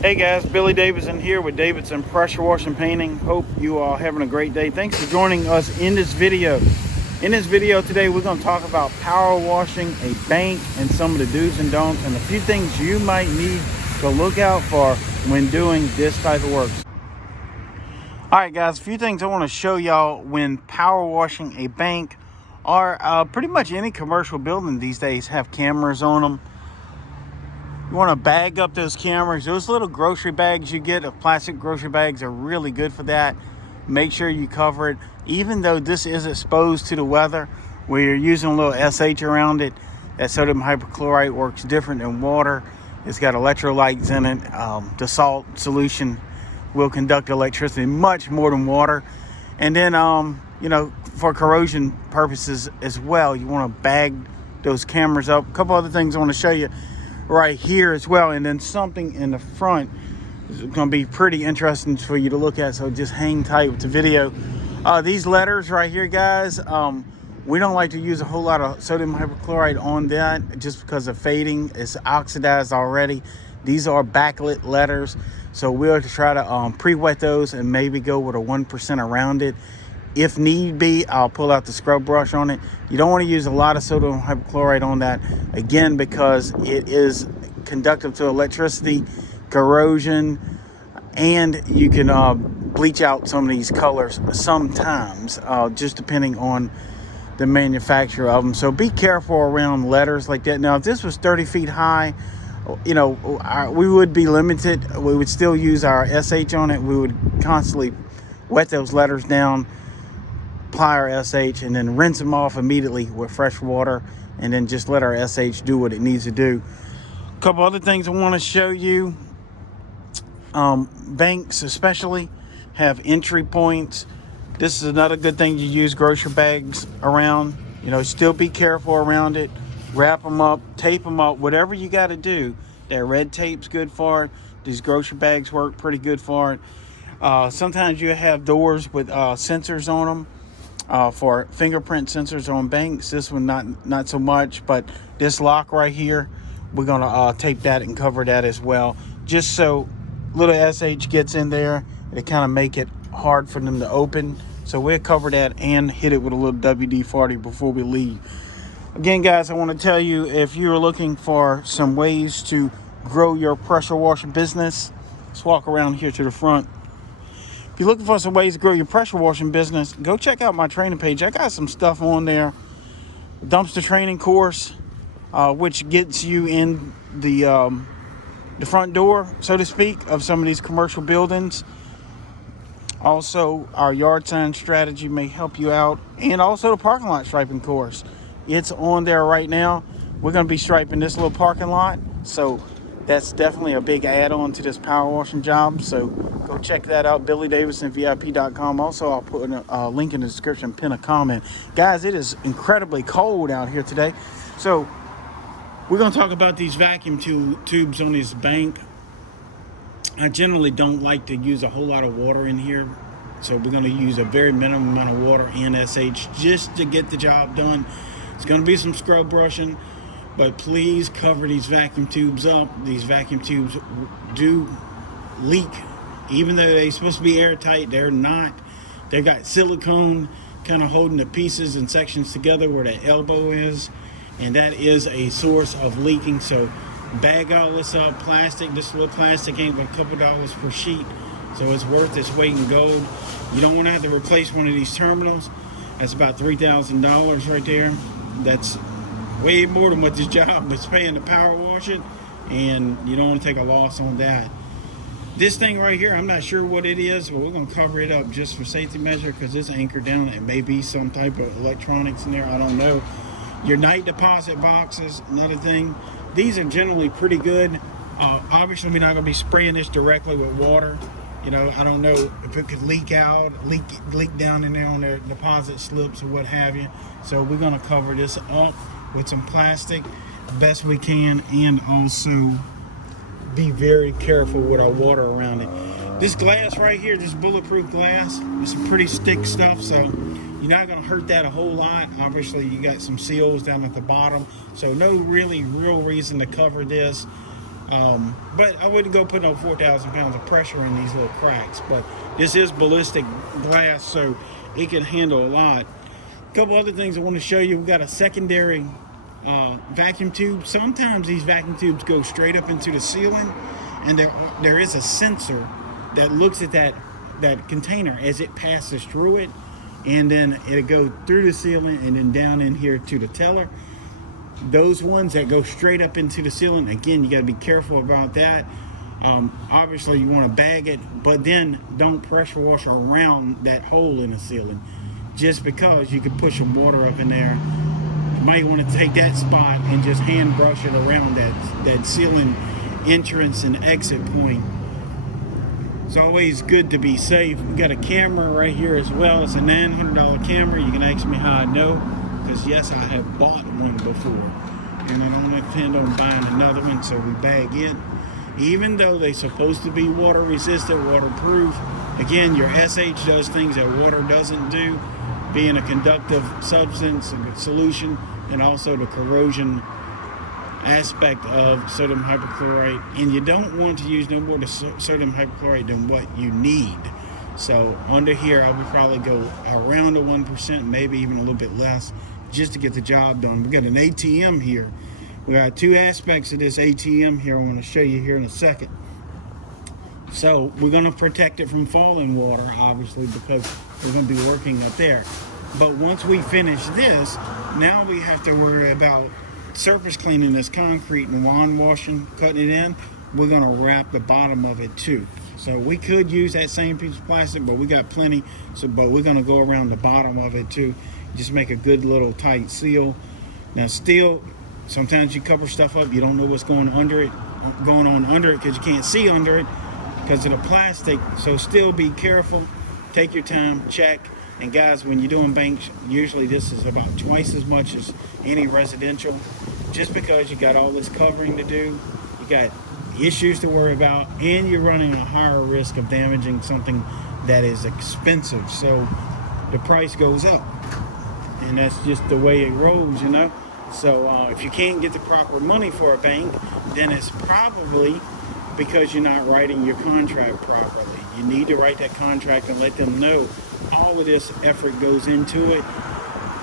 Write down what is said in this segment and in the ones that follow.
Hey guys, Billy Davidson here with Davidson Pressure Washing Painting. Hope you are having a great day. Thanks for joining us in this video. In this video today, we're going to talk about power washing a bank and some of the do's and don'ts and a few things you might need to look out for when doing this type of work. All right guys, a few things I want to show y'all when power washing a bank or pretty much any commercial building these days have cameras on them. You want to bag up those cameras. Those little grocery bags you get of plastic grocery bags are really good for that. Make sure you cover it. Even though this is exposed to the weather, where you're using a little SH around it, that sodium hypochlorite works different than water. It's got electrolytes in it. The salt solution will conduct electricity much more than water. And then, you know, for corrosion purposes as well, you want to bag those cameras up. A couple other things I want to show you right here as well, and then something in the front is going to be pretty interesting for you to look at, so just hang tight with the video. These letters right here, guys, we don't like to use a whole lot of sodium hypochlorite on that just because of fading. It's oxidized already. These are backlit letters, so we'll try to pre-wet those and maybe go with a 1% around it. If need be, I'll pull out the scrub brush on it. You don't want to use a lot of sodium hypochlorite on that, again, because it is conductive to electricity, corrosion, and you can bleach out some of these colors sometimes, just depending on the manufacturer of them. So be careful around letters like that. Now, if this was 30 feet high, you know, we would be limited. We would still use our SH on it. We would constantly wet those letters down, apply our SH, and then rinse them off immediately with fresh water, and then just let our SH do what it needs to do. A couple other things I want to show you. Banks especially have entry points. This is another good thing to use grocery bags around. You know, still be careful around it. Wrap them up, tape them up, whatever you got to do. That red tape's good for it. These grocery bags work pretty good for it. Sometimes you have doors with sensors on them. For fingerprint sensors on banks. This one not so much, but this lock right here, we're gonna tape that and cover that as well, just so little SH gets in there. It kind of make it hard for them to open, so we'll cover that and hit it with a little WD-40 before we leave. Again, guys, I want to tell you, if you're looking for some ways to grow your pressure washer business, let's walk around here to the front. If you're looking for some ways to grow your pressure washing business, go check out my training page. I got some stuff on there. Dumpster training course, which gets you in the front door, so to speak, of some of these commercial buildings. Also, our yard sign strategy may help you out. And also the parking lot striping course. It's on there right now. We're going to be striping this little parking lot. So that's definitely a big add-on to this power washing job. So go check that out, BillyDavidsonVIP.com. Also, I'll put a link in the description, pin a comment. Guys, it is incredibly cold out here today. So we're going to talk about these vacuum tubes on this bank. I generally don't like to use a whole lot of water in here. So we're going to use a very minimum amount of water and SH just to get the job done. It's going to be some scrub brushing, but please cover these vacuum tubes up. These vacuum tubes do leak. Even though they're supposed to be airtight, they're not. They've got silicone kind of holding the pieces and sections together where the elbow is, and that is a source of leaking. So bag all this up. Plastic, this little plastic ain't but a couple dollars per sheet, so it's worth its weight in gold. You don't want to have to replace one of these terminals. That's about $3,000 right there. That's way more than what this job was paying to power wash it, and you don't want to take a loss on that. This thing right here, I'm not sure what it is, but we're going to cover it up just for safety measure because it's anchored down. It may be some type of electronics in there, I don't know. Your night deposit boxes, another thing. These are generally pretty good. Obviously, we're not going to be spraying this directly with water. You know, I don't know if it could leak out, leak down in there on their deposit slips or what have you. So we're going to cover this up with some plastic best we can, and also be very careful with our water around it. This glass right here, this bulletproof glass, it's some pretty thick stuff, so you're not going to hurt that a whole lot. Obviously, you got some seals down at the bottom, so no real reason to cover this. But I wouldn't go put no 4,000 pounds of pressure in these little cracks. But this is ballistic glass, so it can handle a lot. A couple other things I want to show you. We've got a secondary vacuum tube. Sometimes these vacuum tubes go straight up into the ceiling, and there is a sensor that looks at that container as it passes through it, and then it'll go through the ceiling and then down in here to the teller. Those ones that go straight up into the ceiling, again, you got to be careful about that. Obviously you want to bag it, but then don't pressure wash around that hole in the ceiling, just because you can push some water up in there. You might want to take that spot and just hand brush it around that ceiling entrance and exit point. It's always good to be safe. We got a camera right here as well. It's a $900 camera. You can ask me how I know, because yes, I have bought one before, and I don't intend on buying another one. So we bag it, even though they're supposed to be water resistant, waterproof. Again, your SH does things that water doesn't do, being a conductive substance, a solution, and also the corrosion aspect of sodium hypochlorite. And you don't want to use no more sodium hypochlorite than what you need. So under here, I would probably go around the 1%, maybe even a little bit less, just to get the job done. We got an ATM here. We got two aspects of this ATM here I want to show you here in a second. So we're going to protect it from falling water, obviously, because we're going to be working up there. But once we finish this, now we have to worry about surface cleaning this concrete and wand washing, cutting it in. We're going to wrap the bottom of it too. So we could use that same piece of plastic, but we got plenty. But we're going to go around the bottom of it too. Just make a good little tight seal. Now steel, sometimes you cover stuff up, you don't know what's going on under it because you can't see under it because of the plastic. So still be careful, take your time, check. And guys, when you're doing banks, usually this is about twice as much as any residential, just because you got all this covering to do, you got issues to worry about, and you're running a higher risk of damaging something that is expensive. So the price goes up, and that's just the way it rolls, you know. So if you can't get the proper money for a bank, then it's probably because you're not writing your contract properly. You need to write that contract and let them know all of this effort goes into it.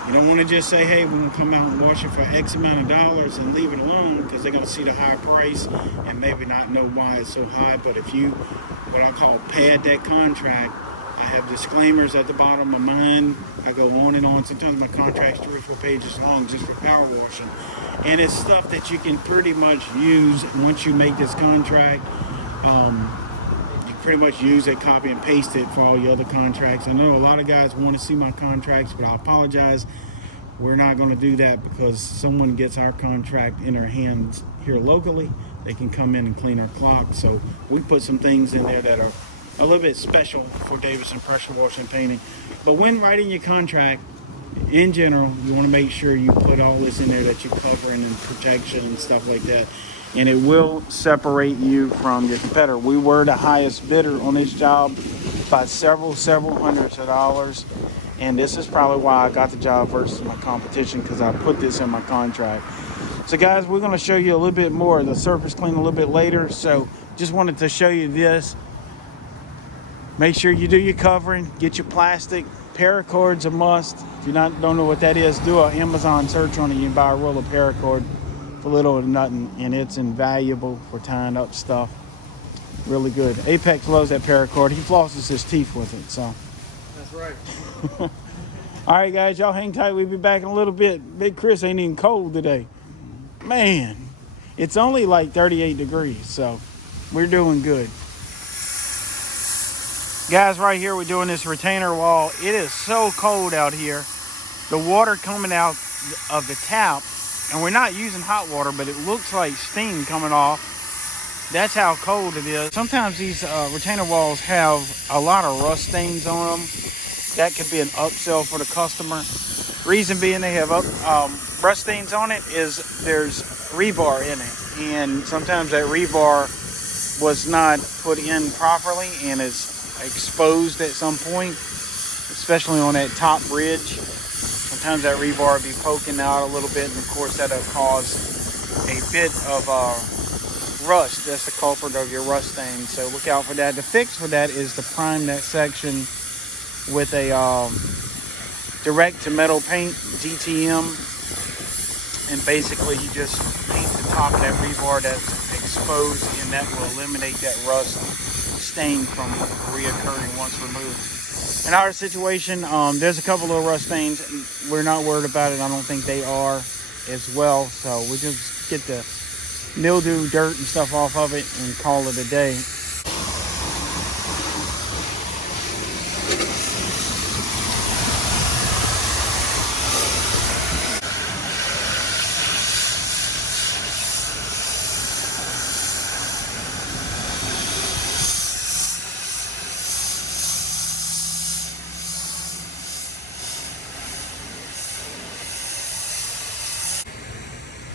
You don't want to just say, hey, we're going to come out and wash it for X amount of dollars and leave it alone, because they're going to see the high price and maybe not know why it's so high. But if you, what I call, pad that contract, I have disclaimers at the bottom of mine. I go on and on. Sometimes my contract's 3 or 4 pages long just for power washing. And it's stuff that you can pretty much use once you make this contract. You pretty much use it, copy and paste it for all your other contracts. I know a lot of guys want to see my contracts, but I apologize. We're not going to do that, because someone gets our contract in their hands here locally, they can come in and clean our clock. So we put some things in there that are a little bit special for Davidson Pressure Washing Painting. But when writing your contract, in general, you want to make sure you put all this in there that you're covering and protection and stuff like that. And it will separate you from your competitor. We were the highest bidder on this job by several hundreds of dollars. And this is probably why I got the job versus my competition, because I put this in my contract. So guys, we're going to show you a little bit more of the surface clean a little bit later. So just wanted to show you this. Make sure you do your covering, get your plastic. Paracord's a must. If you don't know what that is, do an Amazon search on it. You can buy a roll of paracord for little or nothing, and it's invaluable for tying up stuff. Really good. Apex loves that paracord. He flosses his teeth with it, so. That's right. All right, guys, y'all hang tight. We'll be back in a little bit. Big Chris ain't even cold today. Man, it's only like 38 degrees, so we're doing good. Guys, right here we're doing this retainer wall. It is so cold out here. The water coming out of the tap, and we're not using hot water, but it looks like steam coming off. That's how cold it is. Sometimes these retainer walls have a lot of rust stains on them. That could be an upsell for the customer. Reason being they have rust stains on it is there's rebar in it, and sometimes that rebar was not put in properly and is exposed at some point, especially on that top bridge. Sometimes that rebar will be poking out a little bit, and of course that'll cause a bit of rust. That's the culprit of your rust stain. So look out for that. The fix for that is to prime that section with a direct to metal paint, DTM, and basically you just paint the top of that rebar that's exposed, and that will eliminate that rust stain from reoccurring once removed. In our situation, there's a couple of rust stains. We're not worried about it. I don't think they are as well. So we just get the mildew, dirt, and stuff off of it and call it a day.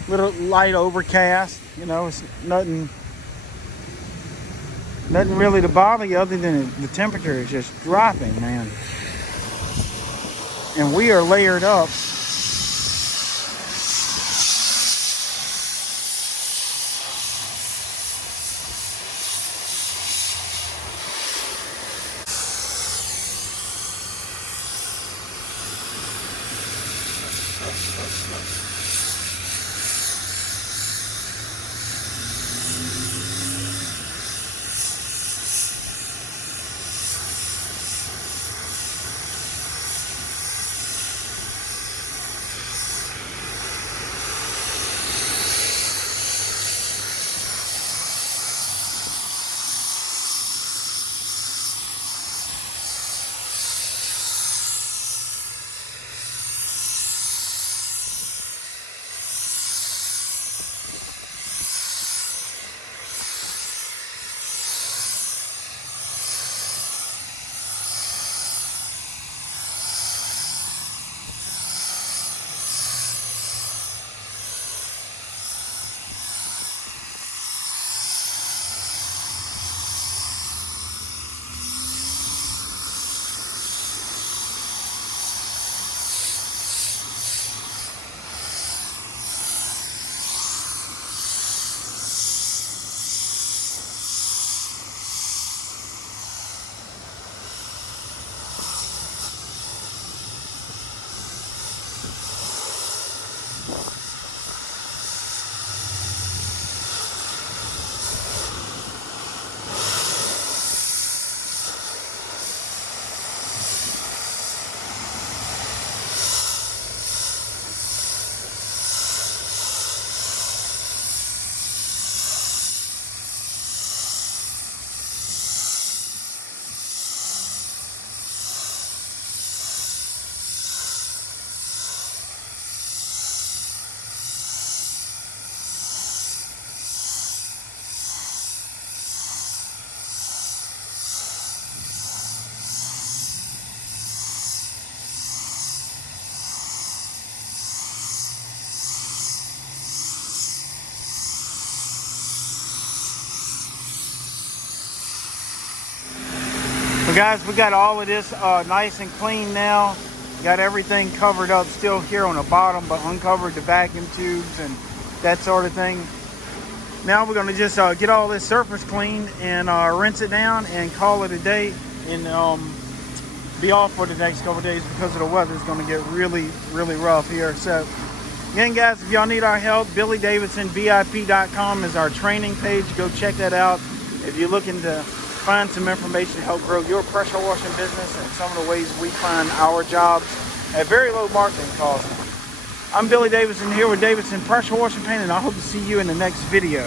Little light overcast, you know, it's nothing really to bother you other than the temperature is just dropping, man. And we are layered up. So guys, we got all of this nice and clean now. Got everything covered up still here on the bottom, but uncovered the vacuum tubes and that sort of thing. Now we're gonna just get all this surface clean and rinse it down and call it a day, and be off for the next couple days because of the weather. It's gonna get really rough here. So again guys, if y'all need our help, BillyDavidsonVIP.com is our training page. Go check that out if you're looking to find some information to help grow your pressure washing business and some of the ways we find our jobs at very low marketing costs. I'm Billy Davidson here with Davidson Pressure Washing Paint, and I hope to see you in the next video.